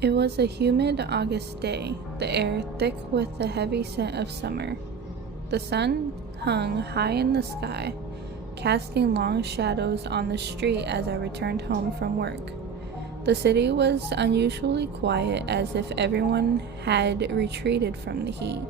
It was a humid August day, the air thick with the heavy scent of summer. The sun hung high in the sky, casting long shadows on the street as I returned home from work. The city was unusually quiet, as if everyone had retreated from the heat.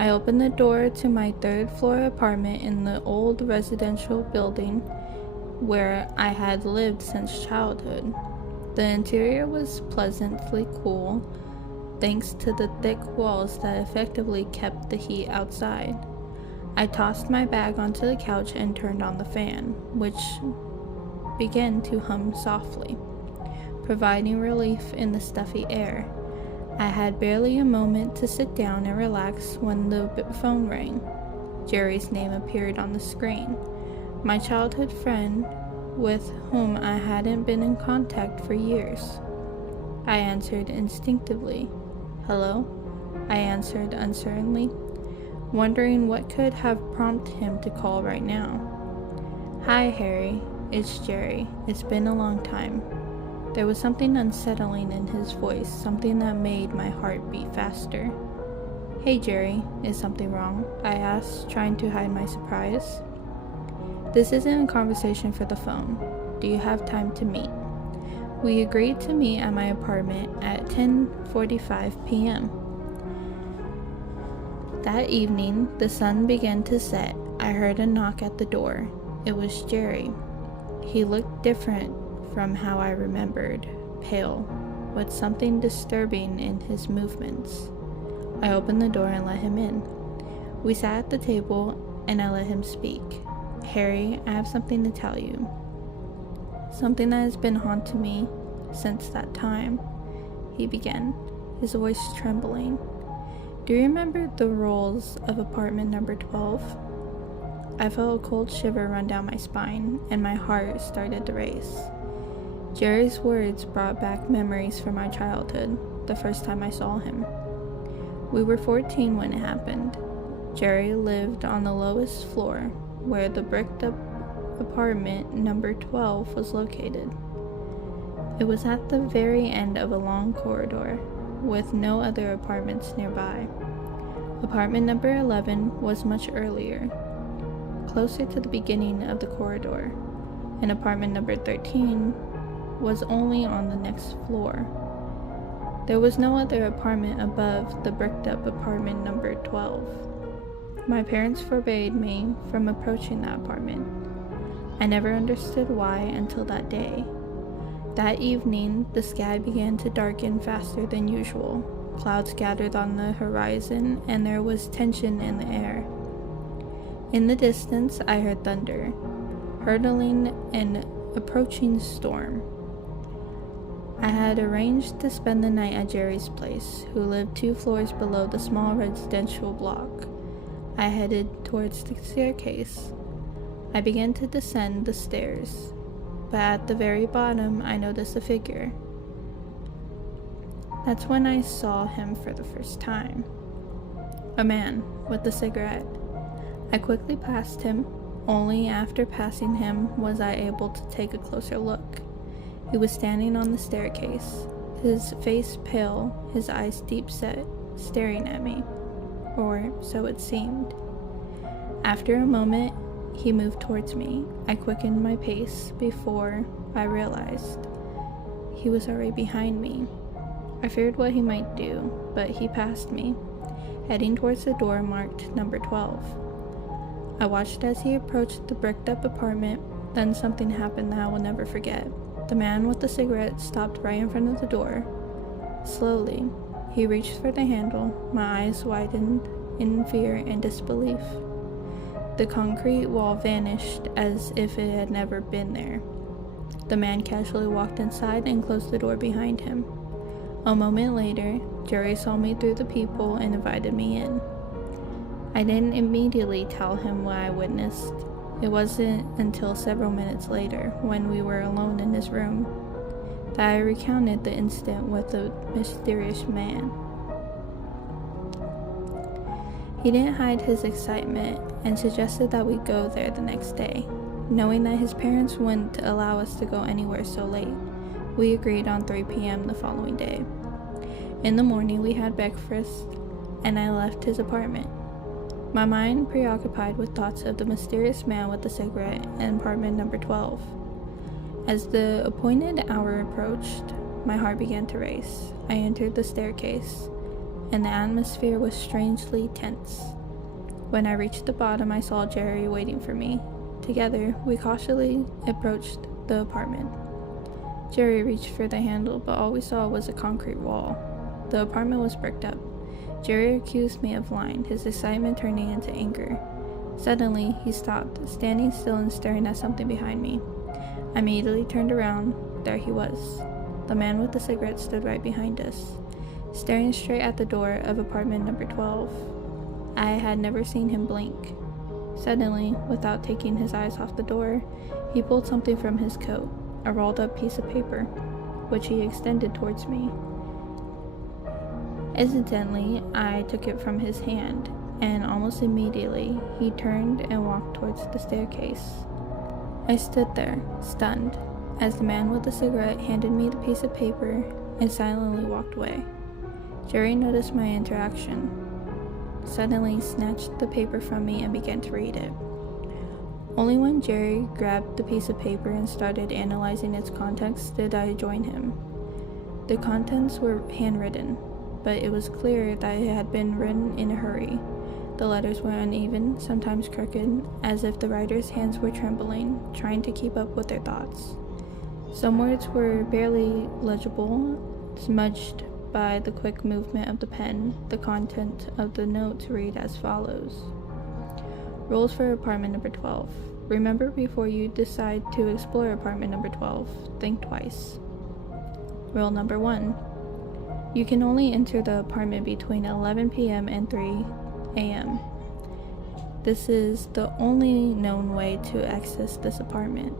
I opened the door to my third-floor apartment in the old residential building where I had lived since childhood. The interior was pleasantly cool, thanks to the thick walls that effectively kept the heat outside. I tossed my bag onto the couch and turned on the fan, which began to hum softly, providing relief in the stuffy air. I had barely a moment to sit down and relax when the phone rang. Jerry's name appeared on the screen. My childhood friend, with whom I hadn't been in contact for years. I answered instinctively. "Hello?" I answered uncertainly, wondering what could have prompted him to call right now. "Hi, Harry. It's Jerry. It's been a long time." There was something unsettling in his voice, something that made my heart beat faster. "Hey, Jerry, is something wrong?" I asked, trying to hide my surprise. "This isn't a conversation for the phone. Do you have time to meet?" We agreed to meet at my apartment at 10:45 p.m. That evening, the sun began to set. I heard a knock at the door. It was Jerry. He looked different from how I remembered, pale, with something disturbing in his movements. I opened the door and let him in. We sat at the table, and I let him speak. "Harry, I have something to tell you. Something that has been haunting me since that time," he began, his voice trembling. "Do you remember the rules of apartment number 12? I felt a cold shiver run down my spine, and my heart started to race. Jerry's words brought back memories from my childhood, the first time I saw him. We were 14 when it happened. Jerry lived on the lowest floor, where the bricked-up apartment number 12 was located. It was at the very end of a long corridor, with no other apartments nearby. Apartment number 11 was much earlier, closer to the beginning of the corridor, and apartment number 13 was only on the next floor. There was no other apartment above the bricked-up apartment number 12. My parents forbade me from approaching that apartment. I never understood why until that day. That evening, the sky began to darken faster than usual. Clouds gathered on the horizon, and there was tension in the air. In the distance, I heard thunder, hurtling an approaching storm. I had arranged to spend the night at Jerry's place, who lived 2 floors below the small residential block. I headed towards the staircase. I began to descend the stairs, but at the very bottom I noticed a figure. That's when I saw him for the first time. A man with a cigarette. I quickly passed him. Only after passing him was I able to take a closer look. He was standing on the staircase, his face pale, his eyes deep set, staring at me. Or so it seemed. After a moment, he moved towards me. I quickened my pace before I realized he was already behind me. I feared what he might do, but he passed me, heading towards the door marked number 12. I watched as he approached the bricked-up apartment. Then something happened that I will never forget. The man with the cigarette stopped right in front of the door. Slowly, he reached for the handle. My eyes widened in fear and disbelief. The concrete wall vanished as if it had never been there. The man casually walked inside and closed the door behind him. A moment later, Jerry saw me through the peephole and invited me in. I didn't immediately tell him what I witnessed. It wasn't until several minutes later, when we were alone in his room, that I recounted the incident with the mysterious man. He didn't hide his excitement and suggested that we go there the next day, knowing that his parents wouldn't allow us to go anywhere so late. We agreed on 3 p.m. the following day. In the morning, we had breakfast, and I left his apartment, my mind preoccupied with thoughts of the mysterious man with the cigarette in apartment number 12. As the appointed hour approached, my heart began to race. I entered the staircase, and the atmosphere was strangely tense. When I reached the bottom, I saw Jerry waiting for me. Together, we cautiously approached the apartment. Jerry reached for the handle, but all we saw was a concrete wall. The apartment was bricked up. Jerry accused me of lying, his excitement turning into anger. Suddenly, he stopped, standing still and staring at something behind me. I immediately turned around. There he was. The man with the cigarette stood right behind us, staring straight at the door of apartment number 12. I had never seen him blink. Suddenly, without taking his eyes off the door, he pulled something from his coat, a rolled up piece of paper, which he extended towards me. Hesitantly, I took it from his hand, and almost immediately, he turned and walked towards the staircase. I stood there, stunned, as the man with the cigarette handed me the piece of paper and silently walked away. Jerry noticed my interaction. Suddenly, he snatched the paper from me and began to read it. Only when Jerry grabbed the piece of paper and started analyzing its contents did I join him. The contents were handwritten, but it was clear that it had been written in a hurry. The letters were uneven, sometimes crooked, as if the writer's hands were trembling, trying to keep up with their thoughts. Some words were barely legible, smudged by the quick movement of the pen. The content of the note read as follows. Rules for apartment number 12. Remember, before you decide to explore apartment number 12, think twice. Rule number 1. You can only enter the apartment between 11 p.m. and 3 a.m. This is the only known way to access this apartment.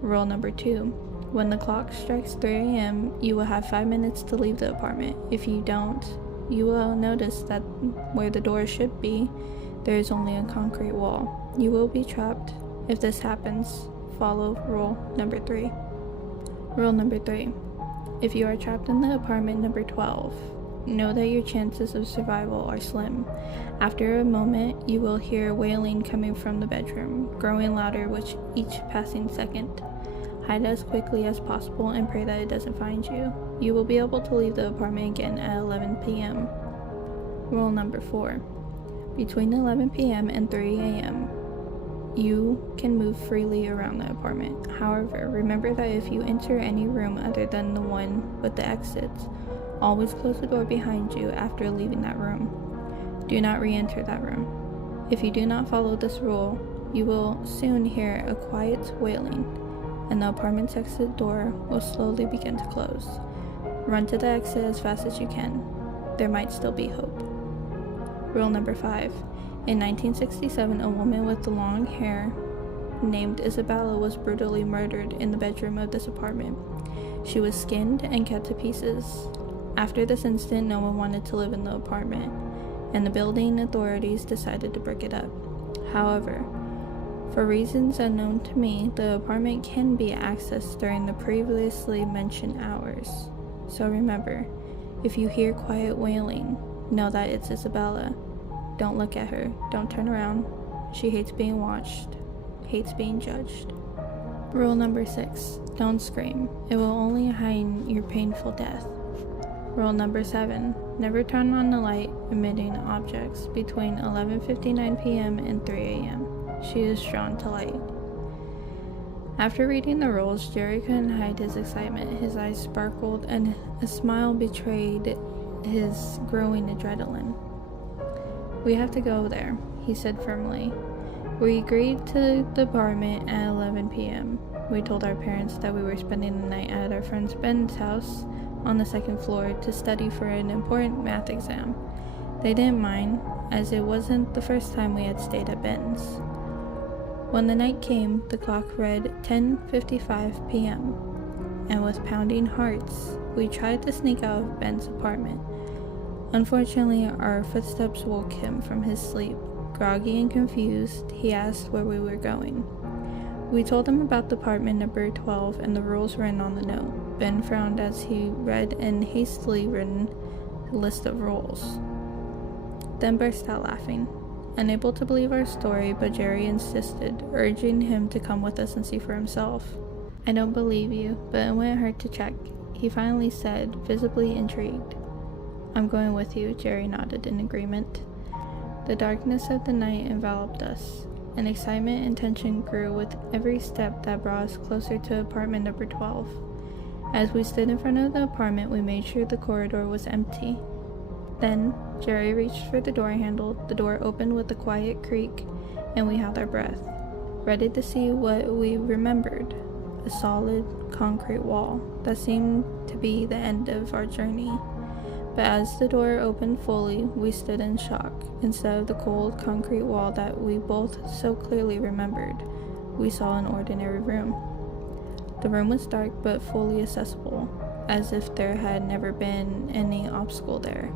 Rule number 2. When the clock strikes 3 a.m., you will have 5 minutes to leave the apartment. If you don't, you will notice that where the door should be, there is only a concrete wall. You will be trapped. If this happens, follow rule number 3. Rule number 3. If you are trapped in the apartment number 12, know that your chances of survival are slim. After a moment, you will hear wailing coming from the bedroom, growing louder with each passing second. Hide as quickly as possible and pray that it doesn't find you. You will be able to leave the apartment again at 11 p.m. Rule number 4. Between 11 p.m. and 3 a.m., you can move freely around the apartment. However, remember that if you enter any room other than the one with the exits, always close the door behind you after leaving that room. Do not re-enter that room. If you do not follow this rule, you will soon hear a quiet wailing, and the apartment's exit door will slowly begin to close. Run to the exit as fast as you can. There might still be hope. Rule number 5. In 1967, a woman with long hair named Isabella was brutally murdered in the bedroom of this apartment. She was skinned and cut to pieces. After this incident, no one wanted to live in the apartment, and the building authorities decided to brick it up. However, for reasons unknown to me, the apartment can be accessed during the previously mentioned hours. So remember, if you hear quiet wailing, know that it's Isabella. Don't look at her. Don't turn around. She hates being watched, hates being judged. Rule number 6. Don't scream. It will only hide your painful death. Rule number 7. Never turn on the light emitting objects between 11:59 p.m. and 3 a.m. She is drawn to light. After reading the rules, Jerry couldn't hide his excitement. His eyes sparkled and a smile betrayed his growing adrenaline. We have to go there, he said firmly. We agreed to the apartment at 11 p.m. We told our parents that we were spending the night at our friend Ben's house on the second floor to study for an important math exam. They didn't mind, as it wasn't the first time we had stayed at Ben's. When the night came, the clock read 10:55 p.m., and with pounding hearts, we tried to sneak out of Ben's apartment. Unfortunately, our footsteps woke him from his sleep. Groggy and confused, he asked where we were going. We told him about department number 12 and the rules written on the note. Ben frowned as he read an hastily written list of rules, then burst out laughing. Unable to believe our story, but Jerry insisted, urging him to come with us and see for himself. I don't believe you, but it wouldn't hurt to check, he finally said, visibly intrigued. I'm going with you, Jerry nodded in agreement. The darkness of the night enveloped us, and excitement and tension grew with every step that brought us closer to apartment number 12. As we stood in front of the apartment, we made sure the corridor was empty. Then, Jerry reached for the door handle, the door opened with a quiet creak, and we held our breath, ready to see what we remembered. A solid, concrete wall that seemed to be the end of our journey. But as the door opened fully, we stood in shock. Instead of the cold, concrete wall that we both so clearly remembered, we saw an ordinary room. The room was dark but fully accessible, as if there had never been any obstacle there.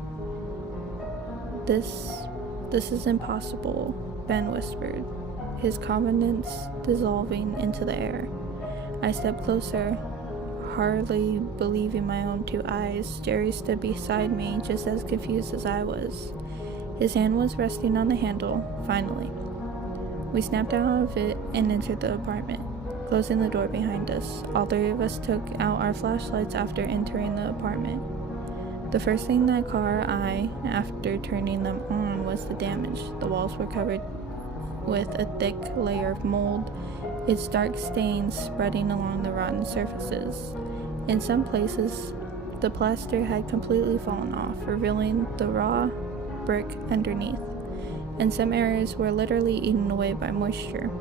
This is impossible, Ben whispered, his confidence dissolving into the air. I stepped closer, hardly believing my own two eyes. Jerry stood beside me, just as confused as I was. His hand was resting on the handle, finally. We snapped out of it and entered the apartment, closing the door behind us. All three of us took out our flashlights after entering the apartment. The first thing that caught our eye after turning them on was the damage. The walls were covered with a thick layer of mold, its dark stains spreading along the rotten surfaces. In some places, the plaster had completely fallen off, revealing the raw brick underneath, and some areas were literally eaten away by moisture.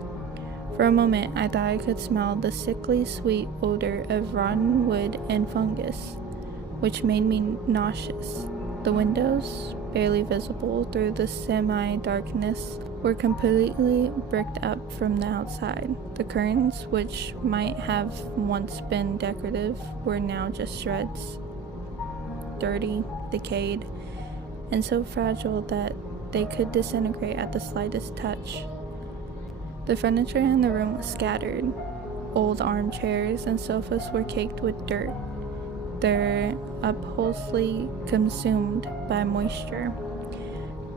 For a moment, I thought I could smell the sickly sweet odor of rotten wood and fungus, which made me nauseous. The windows, barely visible through the semi-darkness, were completely bricked up from the outside. The curtains, which might have once been decorative, were now just shreds, dirty, decayed, and so fragile that they could disintegrate at the slightest touch. The furniture in the room was scattered. Old armchairs and sofas were caked with dirt, their upholstery consumed by moisture.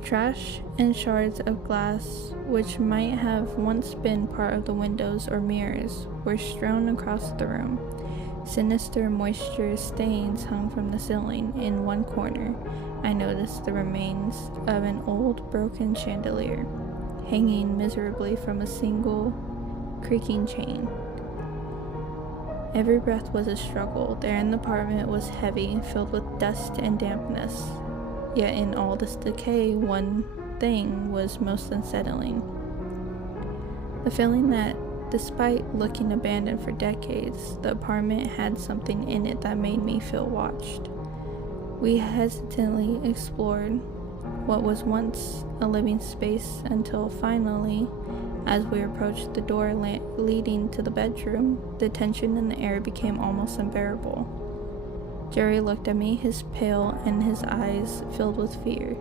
Trash and shards of glass, which might have once been part of the windows or mirrors, were strewn across the room. Sinister moisture stains hung from the ceiling. In one corner, I noticed the remains of an old broken chandelier, hanging miserably from a single creaking chain. Every breath was a struggle. The air in the apartment was heavy, filled with dust and dampness. Yet in all this decay, one thing was most unsettling. The feeling that, despite looking abandoned for decades, the apartment had something in it that made me feel watched. We hesitantly explored what was once a living space until finally, as we approached the door leading to the bedroom, the tension in the air became almost unbearable. Jerry looked at me, his pale and his eyes filled with fear.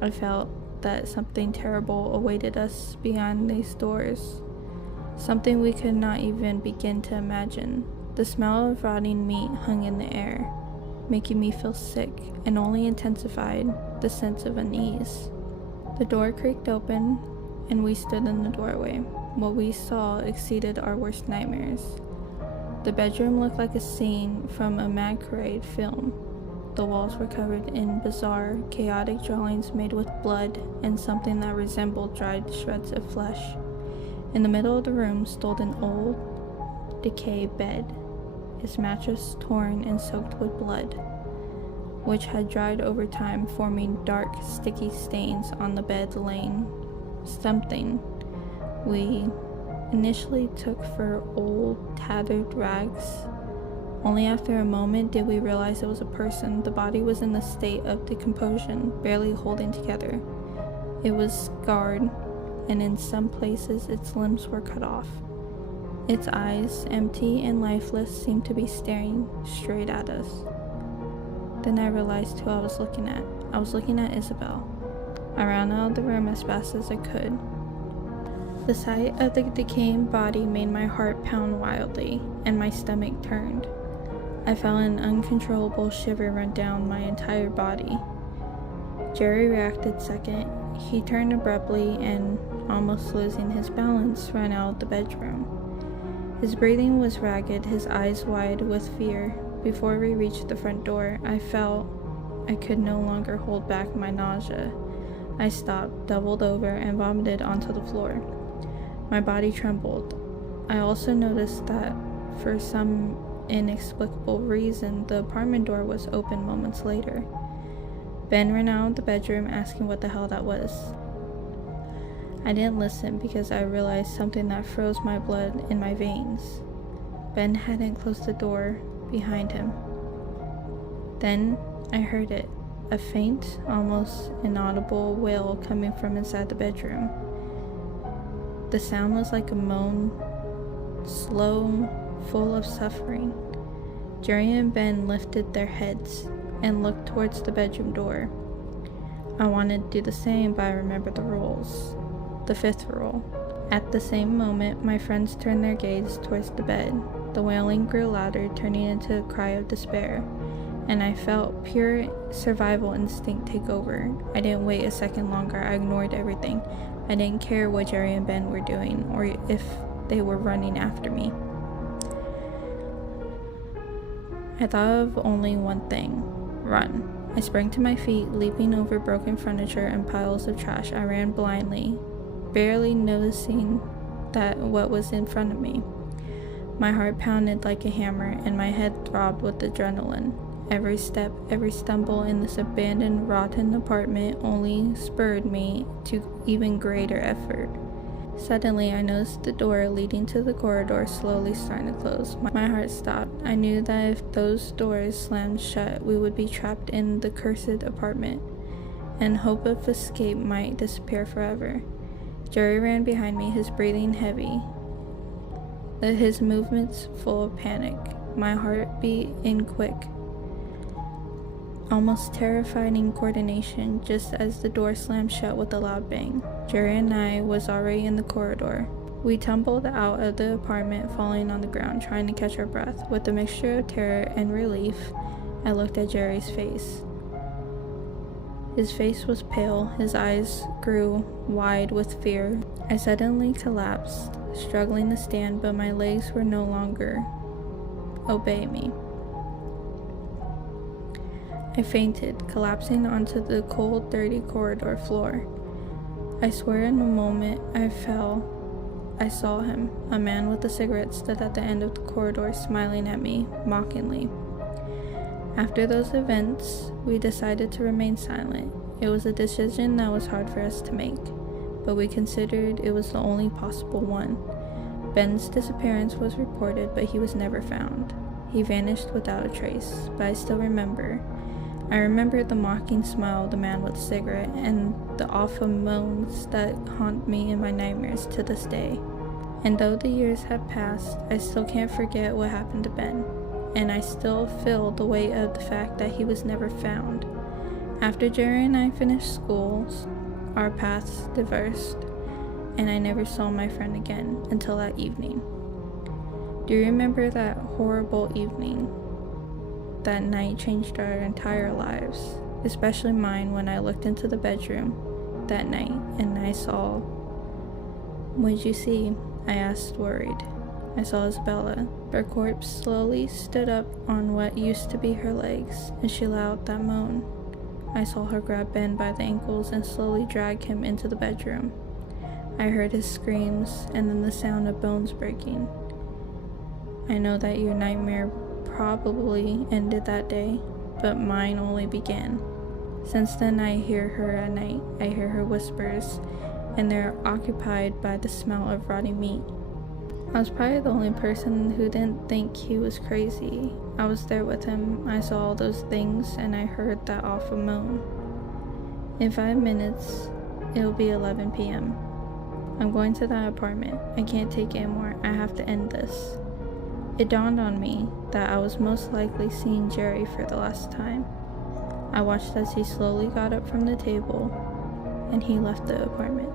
I felt that something terrible awaited us beyond these doors, something we could not even begin to imagine. The smell of rotting meat hung in the air, making me feel sick, and only intensified the sense of unease. The door creaked open, and we stood in the doorway. What we saw exceeded our worst nightmares. The bedroom looked like a scene from a Magritte film. The walls were covered in bizarre, chaotic drawings made with blood and something that resembled dried shreds of flesh. In the middle of the room stood an old, decayed bed, its mattress torn and soaked with blood, which had dried over time, forming dark, sticky stains on the bed, laying something we initially took for old, tattered rags. Only after a moment did we realize it was a person. The body was in a state of decomposition, barely holding together. It was scarred, and in some places its limbs were cut off. Its eyes, empty and lifeless, seemed to be staring straight at us. Then I realized who I was looking at. I was looking at Isabel. I ran out of the room as fast as I could. The sight of the decaying body made my heart pound wildly, and my stomach turned. I felt an uncontrollable shiver run down my entire body. Jerry reacted second. He turned abruptly and, almost losing his balance, ran out of the bedroom. His breathing was ragged, his eyes wide with fear. Before we reached the front door, I felt I could no longer hold back my nausea. I stopped, doubled over, and vomited onto the floor. My body trembled. I also noticed that, for some inexplicable reason, the apartment door was open moments later. Ben ran out of the bedroom asking what the hell that was. I didn't listen because I realized something that froze my blood in my veins. Ben hadn't closed the door behind him. Then I heard it, a faint, almost inaudible wail coming from inside the bedroom. The sound was like a moan, slow, full of suffering. Jerry and Ben lifted their heads and looked towards the bedroom door. I wanted to do the same, but I remembered the rules. The fifth rule. At the same moment, my friends turned their gaze towards the bed. The wailing grew louder, turning into a cry of despair, and I felt pure survival instinct take over. I didn't wait a second longer. I ignored everything. I didn't care what Jerry and Ben were doing, or if they were running after me. I thought of only one thing: run. I sprang to my feet, leaping over broken furniture and piles of trash. I ran blindly, barely noticing what was in front of me. My heart pounded like a hammer, and my head throbbed with adrenaline. Every step, every stumble in this abandoned, rotten apartment only spurred me to even greater effort. Suddenly, I noticed the door leading to the corridor slowly starting to close. My heart stopped. I knew that if those doors slammed shut, we would be trapped in the cursed apartment, and hope of escape might disappear forever. Jerry ran behind me, his breathing heavy, his movements full of panic. My heart beat in quick, almost terrifying coordination, just as the door slammed shut with a loud bang. Jerry and I was already in the corridor. We tumbled out of the apartment, falling on the ground, trying to catch our breath. With a mixture of terror and relief, I looked at Jerry's face. His face was pale, his eyes grew wide with fear. I suddenly collapsed, struggling to stand, but my legs were no longer obey me. I fainted, collapsing onto the cold, dirty corridor floor. I swear in a moment I saw him. A man with a cigarette stood at the end of the corridor, smiling at me, mockingly. After those events, we decided to remain silent. It was a decision that was hard for us to make, but we considered it was the only possible one. Ben's disappearance was reported, but he was never found. He vanished without a trace, but I still remember. I remember the mocking smile of the man with the cigarette and the awful moans that haunt me in my nightmares to this day. And though the years have passed, I still can't forget what happened to Ben, and I still feel the weight of the fact that he was never found. After Jerry and I finished school, our paths diverged, and I never saw my friend again until that evening. Do you remember that horrible evening? That night changed our entire lives, especially mine, when I looked into the bedroom that night and I saw... What'd you see? I asked, worried. I saw Isabella. Her corpse slowly stood up on what used to be her legs, and she let out that moan. I saw her grab Ben by the ankles and slowly drag him into the bedroom. I heard his screams and then the sound of bones breaking. I know that your nightmare probably ended that day, but mine only began. Since then, I hear her at night. I hear her whispers, and they're occupied by the smell of rotting meat. I was probably the only person who didn't think he was crazy. I was there with him. I saw all those things, and I heard that awful moan. In 5 minutes, it'll be 11 p.m. I'm going to that apartment. I can't take it anymore. I have to end this. It dawned on me that I was most likely seeing Jerry for the last time. I watched as he slowly got up from the table and he left the apartment.